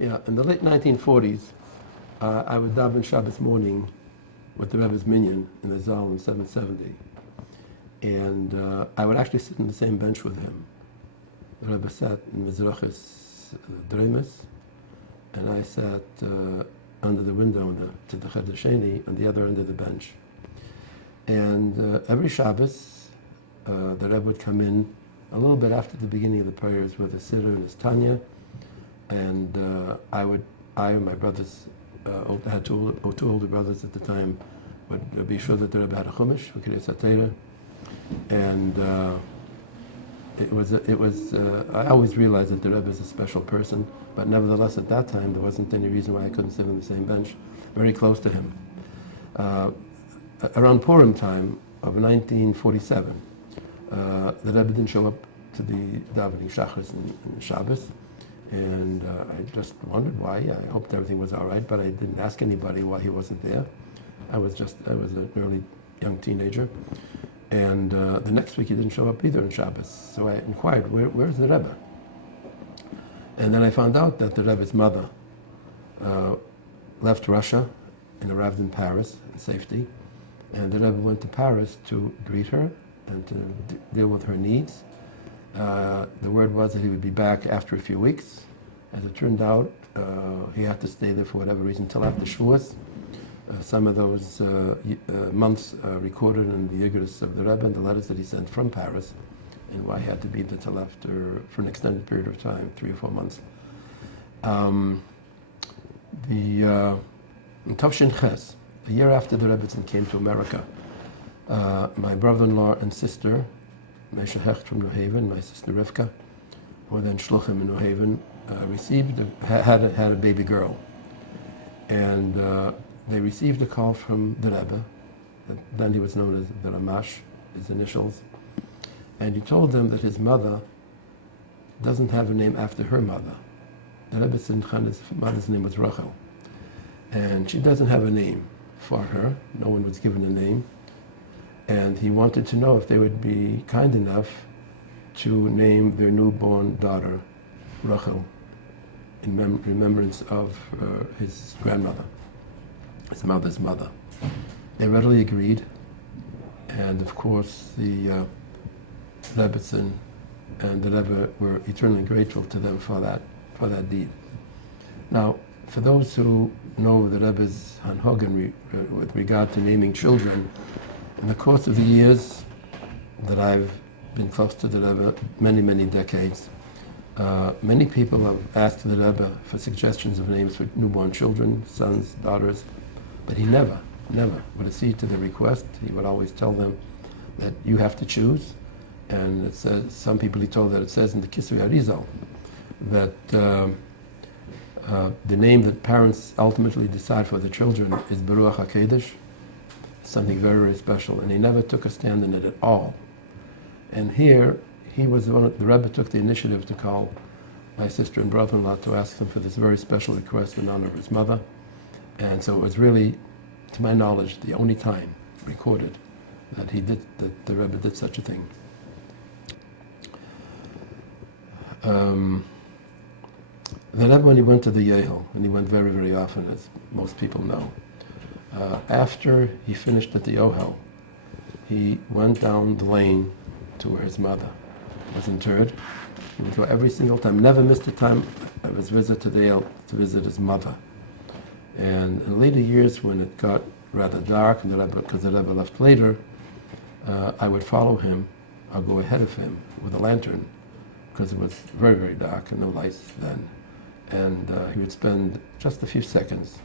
Yeah, in the late 1940s, I would daven Shabbos morning with the Rebbe's minyan in the Zal in 770. And I would actually sit on the same bench with him. The Rebbe sat in Mizrachis Dremes, and I sat under the window to the Cheder Sheni on the other end of the bench. And every Shabbos, the Rebbe would come in a little bit after the beginning of the prayers with a siddur and his Tanya, and I and my brothers, I had two older brothers at the time, would be sure that the Rebbe had a chumash, we could say Satira, and I always realized that the Rebbe is a special person, but nevertheless at that time there wasn't any reason why I couldn't sit on the same bench, very close to him. Around Purim time of 1947, the Rebbe didn't show up to the davening Shachris and Shabbos, and I just wondered why. I hoped everything was all right, but I didn't ask anybody why he wasn't there. I was an early young teenager, and the next week he didn't show up either on Shabbos. So I inquired, where's the Rebbe? And then I found out that the Rebbe's mother left Russia and arrived in Paris in safety, and the Rebbe went to Paris to greet her and to deal with her needs. The word was that he would be back after a few weeks. As it turned out, he had to stay there for whatever reason till after Shavuos. Some of those months recorded in the Yahrtzeit of the Rebbe and the letters that he sent from Paris, and why he had to be there till after, for an extended period of time, 3 or 4 months. In Tavshin Ches, a year after the Rebbetzin came to America, my brother-in-law and sister, Meisha Hecht from New Haven, my sister Rivka, who were then shluchim in New Haven, had a baby girl, and they received a call from the Rebbe. Then he was known as the Ramash, his initials, and he told them that his mother doesn't have a name after her mother. The Rebbetzin Chana's mother's name was Rachel, and she doesn't have a name for her. No one was given a name. And he wanted to know if they would be kind enough to name their newborn daughter Rachel in remembrance of his grandmother, his mother's mother. They readily agreed, and of course the Rebbetzin and the Rebbe were eternally grateful to them for that deed. Now, for those who know the Rebbe's hanhogan with regard to naming children, in the course of the years that I've been close to the Rebbe, many decades, many people have asked the Rebbe for suggestions of names for newborn children, sons, daughters, but he never would accede to the request. He would always tell them that you have to choose. And it says, some people he told that it says in the Kisvei Arizal that the name that parents ultimately decide for the children is Beruach HaKedesh, something very special, and he never took a stand in it at all. And here, the Rebbe took the initiative to call my sister and brother-in-law to ask them for this very special request in honor of his mother. And so it was really, to my knowledge, the only time recorded that the Rebbe did such a thing. The Rebbe, when he went to the Yehel, and he went very often, as most people know, after he finished at the Ohel, he went down the lane to where his mother was interred. He would go every single time, never missed a time of his visit to the Ohel to visit his mother. And in later years, when it got rather dark, and because the Rebbe left later, I would follow him. I'll go ahead of him with a lantern, because it was very dark and no lights then. And he would spend just a few seconds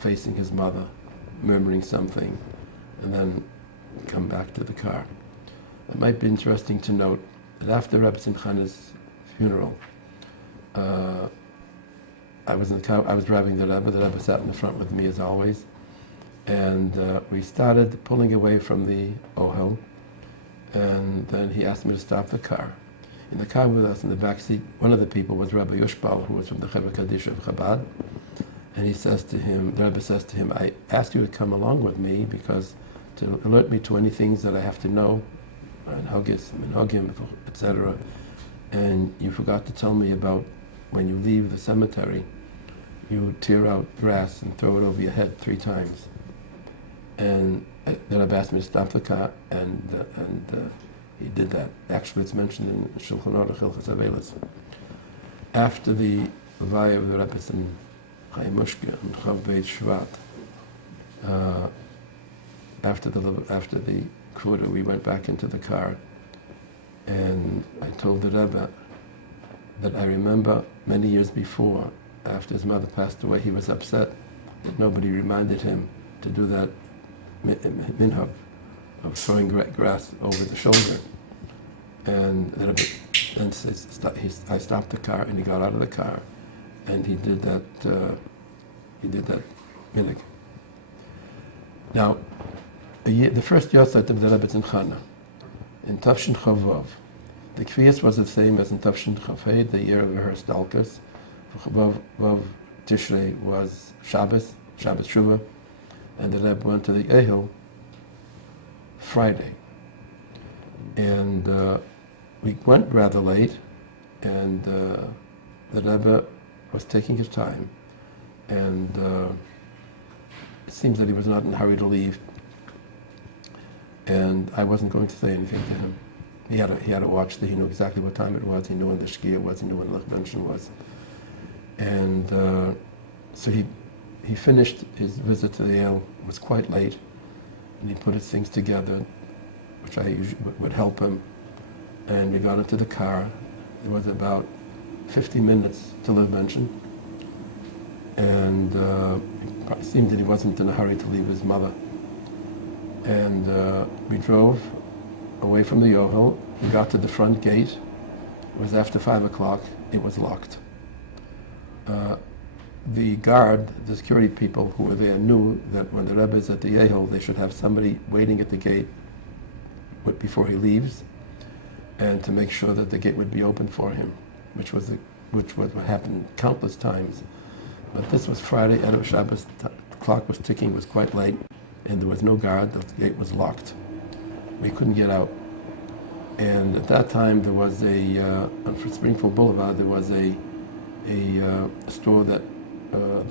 facing his mother, murmuring something, and then come back to the car. It might be interesting to note that after Rebbetzin Chana's funeral, I was driving the Rebbe sat in the front with me as always, and we started pulling away from the Ohel, and then he asked me to stop the car. In the car with us in the back seat, one of the people was Rabbi Yushbal, who was from the Chevra Kaddish of Chabad, and the Rebbe says to him, I asked you to come along with me because to alert me to any things that I have to know, and Hagis, Minhagim, etc. And you forgot to tell me about when you leave the cemetery, you tear out grass and throw it over your head 3 times. And the Rebbe asked me to stop the car, and he did that. Actually, it's mentioned in Shulchan Aruch Hilchos Avelos. After the Levaya of the Rebbetzin Chana and Chav Beit Shvat, after the Kvuda, we went back into the car, and I told the Rebbe that I remember many years before, after his mother passed away, he was upset that nobody reminded him to do that minhag of throwing grass over the shoulder. And the Rebbe, I stopped the car, and he got out of the car, and he did that minhag. Now, the first Yahrtzeit of the Rebbetzin Chana, in Tafshin Chavov, the Kviyas was the same as in Tafshin Chavhed, the year of Yahrtzeit. Vov Tishrei was Shabbos Shuvah, and the Rebbe went to the Ehel Friday. And we went rather late, and the Rebbe was taking his time, and it seems that he was not in a hurry to leave, and I wasn't going to say anything to him. He had to watch. He knew exactly what time it was. He knew when the Shkia was. He knew when Lechbenchen was. And so he finished his visit to the Yale. It was quite late, and he put his things together, which I usually would help him. And we got into the car. It was about 50 minutes to Lechbenchen, and it seemed that he wasn't in a hurry to leave his mother. And we drove away from the Yohel. He got to the front gate. It was after 5 o'clock. It was locked. The guard, the security people who were there, knew that when the Rebbe is at the Yehel, they should have somebody waiting at the gate before he leaves, and to make sure that the gate would be open for him, which was what happened countless times. But this was Friday, Erev Shabbos. The clock was ticking. It was quite late, and there was no guard. The gate was locked. We couldn't get out. And at that time, there was on Springfield Boulevard, there was a store that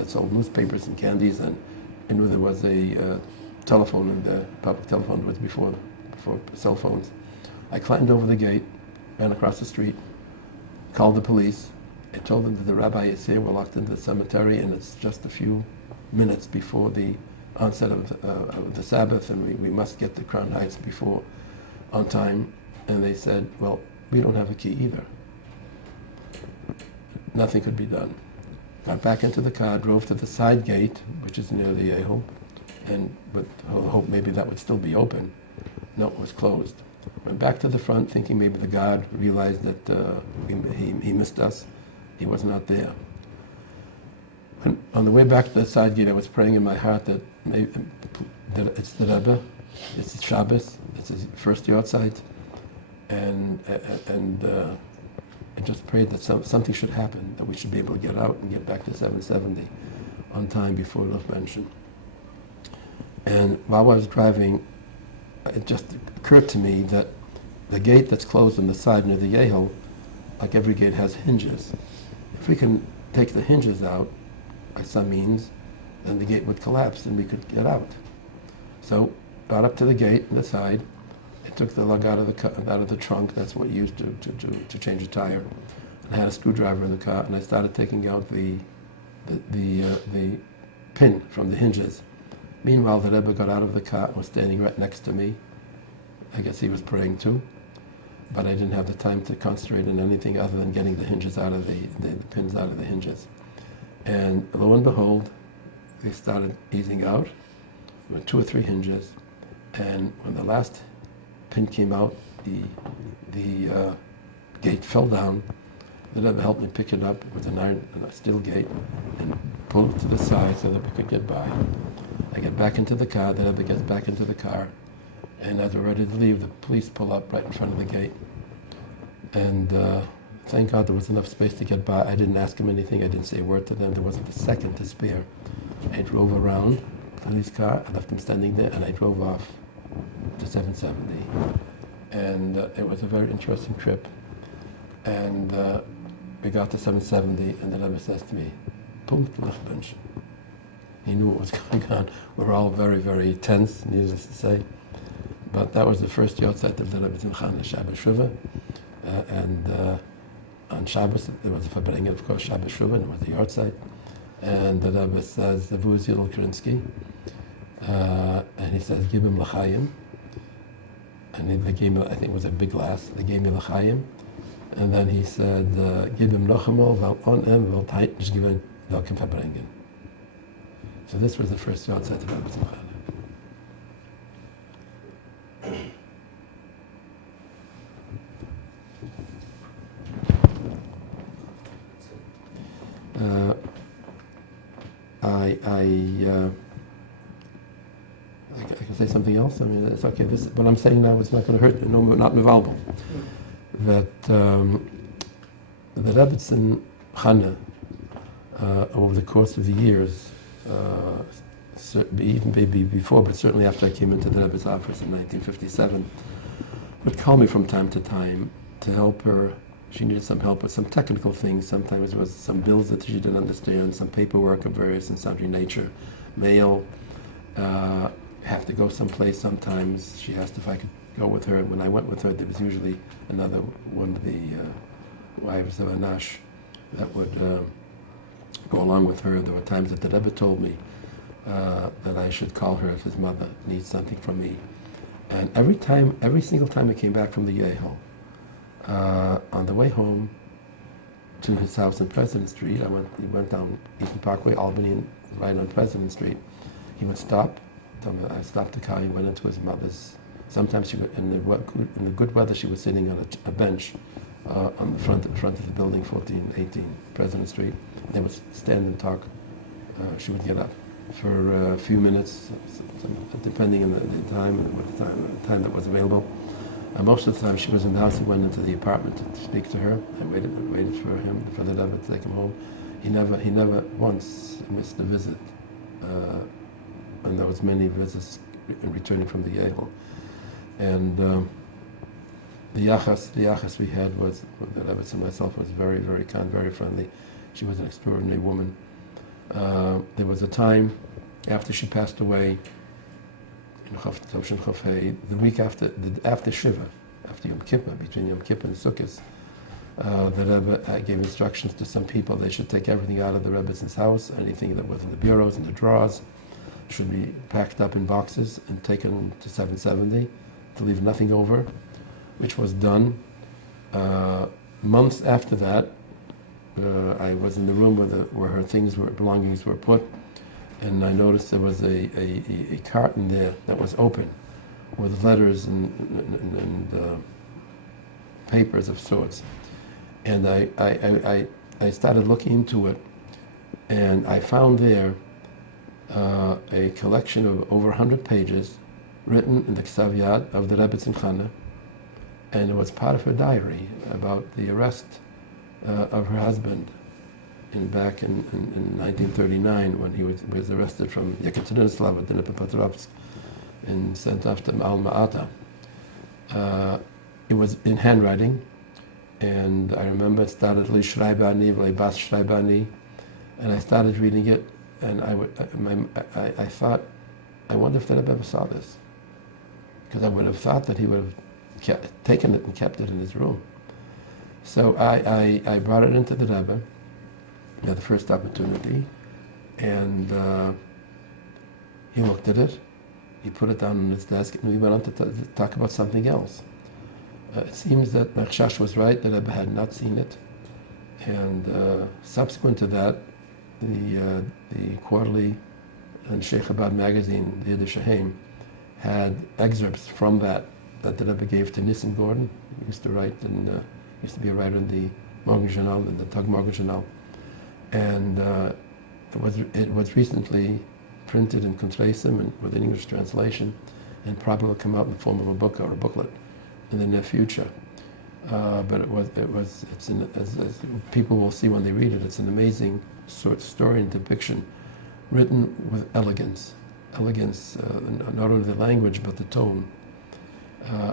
sold newspapers and candies, and there was a telephone, and the public telephone was before cell phones. I climbed over the gate, ran across the street, called the police. I told them that the rabbi is here. We're locked into the cemetery, and it's just a few minutes before the onset of the Sabbath, and we must get to Crown Heights on time. And they said, well, we don't have a key either. Nothing could be done. Got back into the car, drove to the side gate, which is near the Yehel, and with hope maybe that would still be open. No, it was closed. Went back to the front, thinking maybe the guard realized that he missed us. He was not there. And on the way back to the side gate, I was praying in my heart that maybe that it's the Rebbe, it's Shabbos, it's his first Yahrtzeit, and I just prayed that something should happen, that we should be able to get out and get back to 770 on time before Lechbenchen. And while I was driving, it just occurred to me that the gate that's closed on the side near the Yehel, like every gate, has hinges. If we can take the hinges out by some means, then the gate would collapse and we could get out. So got up to the gate on the side. I took the lug out of the trunk. That's what you used to change a tire. And I had a screwdriver in the car, and I started taking out the pin from the hinges. Meanwhile, the Rebbe got out of the car and was standing right next to me. I guess he was praying too, but I didn't have the time to concentrate on anything other than getting the hinges out of the pins out of the hinges. And lo and behold, they started easing out. There were 2 or 3 hinges, and when the last pin came out, the gate fell down. The Rebbe helped me pick it up with a steel gate and pull it to the side so that we could get by. I get back into the car. The Rebbe gets back into the car, and as we're ready to leave, the police pull up right in front of the gate. And thank God there was enough space to get by. I didn't ask him anything. I didn't say a word to them. There wasn't a second to spare. I drove around to his car. I left him standing there, and I drove off to 770. And it was a very interesting trip. And we got to 770, and the Rebbe says to me, Punkt Lichtbench. He knew what was going on. We were all very, very tense, needless to say. But that was the first Yahrtzeit of the Rebbetzin Chana, Shabbos Shuvah. And on Shabbos, there was a Farbrengen, of course, Shabbos Shuvah, and it was the Yahrtzeit. And the Rebbe says, the Vuz Yidel Krinsky. And he says, give him l'chaim. And they gave me, I think it was a big glass, they gave me l'chaim. And then he said, give him nochemol, vel onem, vel taitnish given, velkem Farbrengen. So this was the first Yahrtzeit of Rebbetzin Chana. I can say something else. I mean, it's okay. This, what I'm saying now is not going to hurt. No, not mevalbal. That the Rebbetzin Chana over the course of the years, even maybe before, but certainly after I came into the Rebbe's office in 1957, would call me from time to time to help her. She needed some help with some technical things. Sometimes it was some bills that she didn't understand, some paperwork of various and sundry nature, mail. Have to go someplace sometimes. She asked if I could go with her. When I went with her, there was usually another one of the wives of Anash that would go along with her. There were times that the Rebbe told me that I should call her if his mother needs something from me. And every single time I came back from the Yehel, on the way home to his house on President Street, we went down Eastern Parkway, Albany, and right on President Street. He would stop. I stopped the car. He went into his mother's. Sometimes she would, in the good weather, she was sitting on a bench on the front of the building, 1418 President Street. They would stand and talk. She would get up for a few minutes, depending on the time and the time that was available. Most of the time, she was in the house. He went into the apartment to speak to her. I waited for him, for the Rebbe to take him home. He never once missed a visit. And there was many visits returning from the Yehel. And the yachas we had was, the Rebbe and myself, was very, very kind, very friendly. She was an extraordinary woman. There was a time after she passed away, in the week after Shiva, after Yom Kippur, between Yom Kippur and Sukkot, the Rebbe gave instructions to some people. They should take everything out of the Rebbe's house, anything that was in the bureaus and the drawers, should be packed up in boxes and taken to 770 to leave nothing over, which was done. Months after that, I was in the room where her belongings were put, and I noticed there was a carton there that was open with letters and papers of sorts. And I started looking into it, and I found there a collection of over 100 pages written in the Ksav Yad of the Rebbetzin Chana, and it was part of her diary about the arrest of her husband back in 1939 when he was arrested from Yekaterinslav at Dnipropetrovsk and sent off to Alma-Ata. It was in handwriting, and I remember it started Li Shraibani, Li Bas Shraibani, and I started reading it. And I thought, I wonder if the Rebbe ever saw this, because I would have thought that he would have taken it and kept it in his room. So I brought it into the Rebbe at the first opportunity, and he looked at it. He put it down on his desk, and we went on to talk about something else. It seems that Mechshash was right; the Rebbe had not seen it, and subsequent to that, the quarterly and Sheikh Chabad magazine, the Yiddish Haim, had excerpts from that the Rebbe gave to Nissen Gordon. He used to write and used to be a writer in the Morgen Journal, in the Tag Morgen Journal, and it was recently printed in Kuntreisim and with an English translation, and probably will come out in the form of a book or a booklet in the near future. But as people will see when they read it, it's an amazing story and depiction, written with elegance, not only the language but the tone.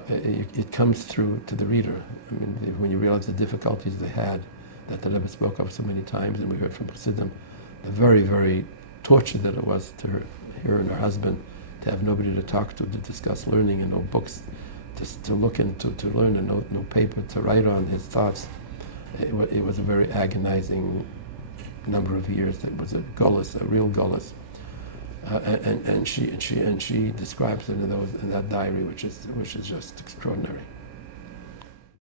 It comes through to the reader. I mean, when you realize the difficulties they had that the Rebbe spoke of so many times, and we heard from Chassidim, the very, very torture that it was to her and her husband to have nobody to talk to discuss learning, and no books to look into, to learn, and no paper to write on his thoughts. It was a very agonizing number of years. It was a gullus, a real gullus. And she describes it in that diary, which is just extraordinary.